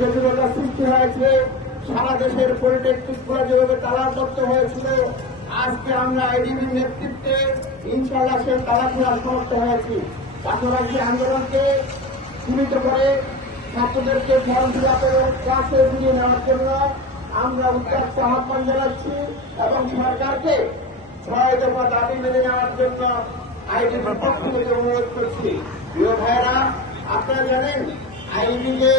জটিলতা সৃষ্টি হয়েছে, সারা দেশের পলিটেকনিকগুলো যেভাবে তালাবদ্ধ হয়েছিল, আজকে আমরা আইডিবির নেতৃত্বে ইনশাল্লাহ সেই তালা খোলা সমর্থ হয়েছি পাশাপাশি আন্দোলনকে সীমিত করে ছাত্রদেরকে ফর্ম ফিল ক্লাসে ফিরিয়ে নেওয়ার জন্য আমরা উত্তপ্ত আহ্বান জানাচ্ছি এবং সরকারকে ছয় দফা দাবি মেনে নেওয়ার জন্য আইডিবির পক্ষ থেকে অনুরোধ করছি। প্রিয় ভাইরা আপনারা জানেন আইডিকে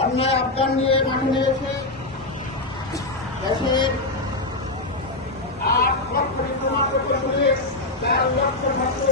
অন্যায় আবদান নিয়ে মাঠে নেমেছে দেশের আট লক্ষ ডিপ্লোমা প্রকৌশলী চার লক্ষ ছাত্র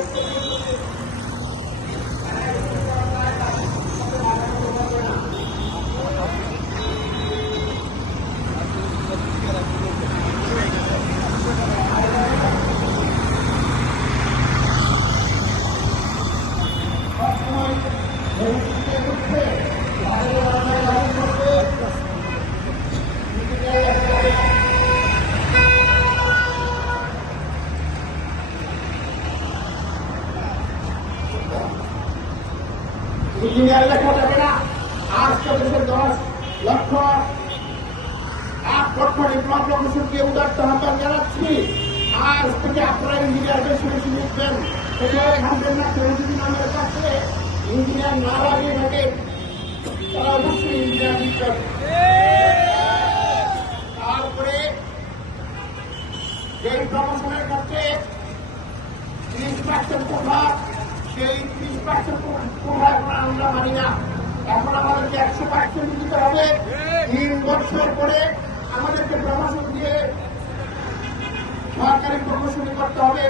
ইঞ্জিনিয়ার লেখা যাবে না। আজ চব্বিশের দশ লক্ষ এক লক্ষ ডিপ্লোমা প্রকৌশলকে উদার্ত আহ্বান জানাচ্ছি। আজ থেকে আপনারা ইঞ্জিনিয়ার বেশি বেশি লিখবেন সেখানে ভাববেন না যদি আমাদের কাছে ইঞ্জিনিয়ার না লাগিয়ে থাকে, তারা অবশ্যই ইঞ্জিনিয়ার তারপরে এই প্রমোশনের ক্ষেত্রে ত্রিশ পার্সেন্ট সেই ত্রিশ পার্সেন্ট আমরা মানি না এখন আমাদেরকে একশো পার্সেন্ট দিতে হবে। তিন বছর পরে আমাদেরকে প্রমোশন দিয়ে সরকারি প্রমোশনী করতে হবে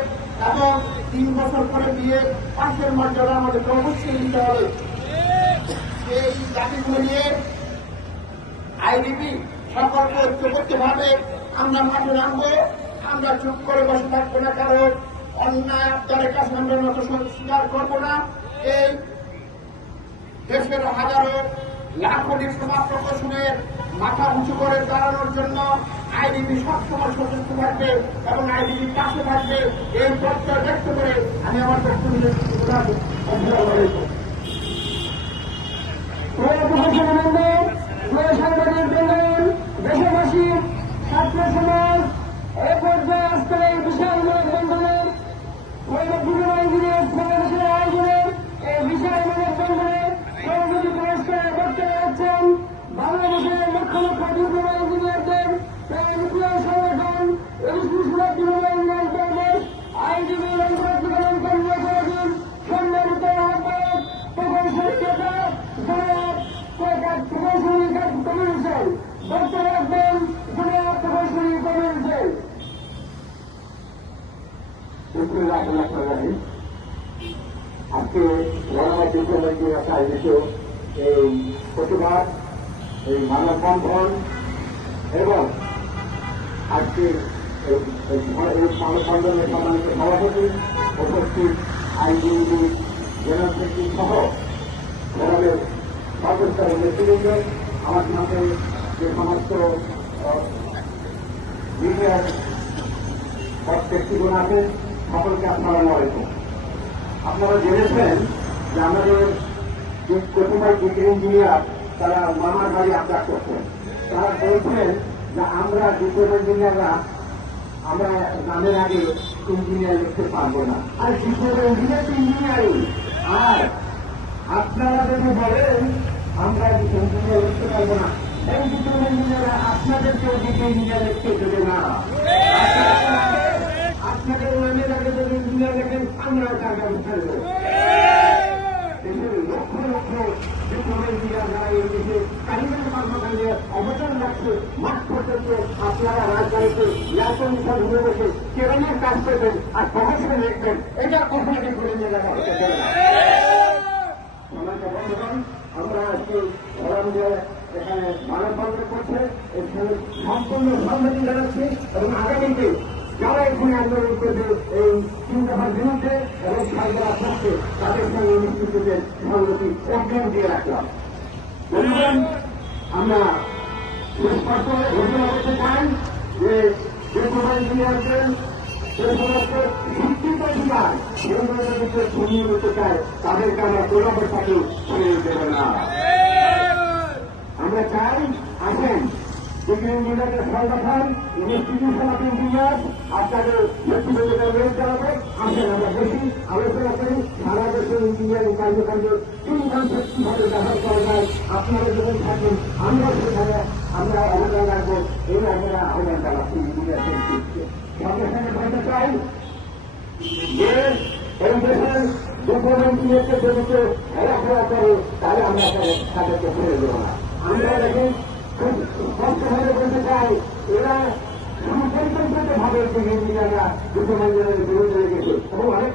এবং তিন বছর পরে দিয়ে পাশের মর্যাদা আমাদের অবশ্যই দিতে হবে। এই দাবিগুলো নিয়ে আইডিপি সকলকে ঐক্যবদ্ধভাবে আমরা মাঠে নামবো, আমরা চুপ করে বসে থাকব না কারণ অন্যায় আপনাদের কাছে আমরা মতো স্বীকার করব না। এই দেশের হাজারো লাখো ডিপ্লোমা প্রকাশনের মাথা উঁচু করে দাঁড়ানোর জন্য আইডিবি সবসময় সচেষ্ট থাকবে এবং আইডিবি পাশে থাকবে। এই প্রত্যয় ব্যক্ত করে আমি আমার বক্তব্য আজকে গণমাধ্যম বিদ্যালয়কে আয়োজিত এই প্রতিবাদ এই মানববন্ধন এবং আজকে মানববন্ধনের সম্মানিত সভাপতি উপস্থিত আইনজীবী জেনারেল সেক্রেটারি সহ আমাদের সর্বস্তরের নেতৃবৃন্দ, আমার সাথে যে সমস্ত মিডিয়ার ব্যক্তিগণ আছেন সকলকে আসসালামু আলাইকুম। আপনারা জেনেছেন যে আমাদের যে কতিপয় ডিগ্রি ইঞ্জিনিয়ার, তারা মামার বাড়ি আবদার করছেন। তারা বলছেন যে আমরা ডিপ্লোমা ইঞ্জিনিয়াররা, আমরা নামের আগে ইঞ্জিনিয়ার লিখতে পারব না। আর ডিপ্লোমা ইঞ্জিনিয়ার তো ইঞ্জিনিয়ারিং আর আপনারা যদি বলেন, আমরা ইঞ্জিনিয়ার লিখতে পারব না। এই ডিপ্লোমা ইঞ্জিনিয়াররা আপনাদেরকেও ডিগ্রি ইঞ্জিনিয়ার লিখতে দেবে না আপনাদের নামের আগে যদি ইঞ্জিনিয়ার এটা কখনো ডিপ্লোমা ইঞ্জিনিয়ার হতে দেবে না সমাজে বন্ধুগণ আমরা আজকে ধরাম এখানে মানববন্ধন করছে। এখানে সম্পূর্ণ সম্মতি জানাচ্ছি এবং আগামীতে যারা এখানে আন্দোলন করবে, এই চিন্তাভার বিরুদ্ধে এবং সাইবার পক্ষে তাদের সঙ্গে নিশ্চিততে সংগতি অজ্ঞান দিয়ে রাখলাম। আমরা স্পষ্ট ঘোষণা করতে চাই যে যে কোনো ইঞ্জিনিয়ারদের যে সমস্ত শিক্ষিত অধিকার সেগুলো যদি কেউ ছড়িয়ে দিতে চায় তাদেরকে আমরা কোনো অবস্থাকে ছড়িয়ে দেব না। ইঞ্জিনিয়ারকে সংগঠন ইনস্টিটিউশন অফ ইঞ্জিনিয়ার আপনাদের ব্যক্তিগত অনুরোধ জানাব, আসেন আমরা বসি, আলোচনা করি, সারা দেশের ইঞ্জিনিয়ারিং কার্যক্রমে তিন কনসেপ্ট কীভাবে ব্যবহার করা যায় আপনারা যখন থাকেন আমরা সেখানে স্পষ্টভাবে বলতে চাই এরা সুপরিকল্পিত ভাবে ইঞ্জিনিয়াররা ডকুমেন্টের বিরুদ্ধে গেছে এবং অনেক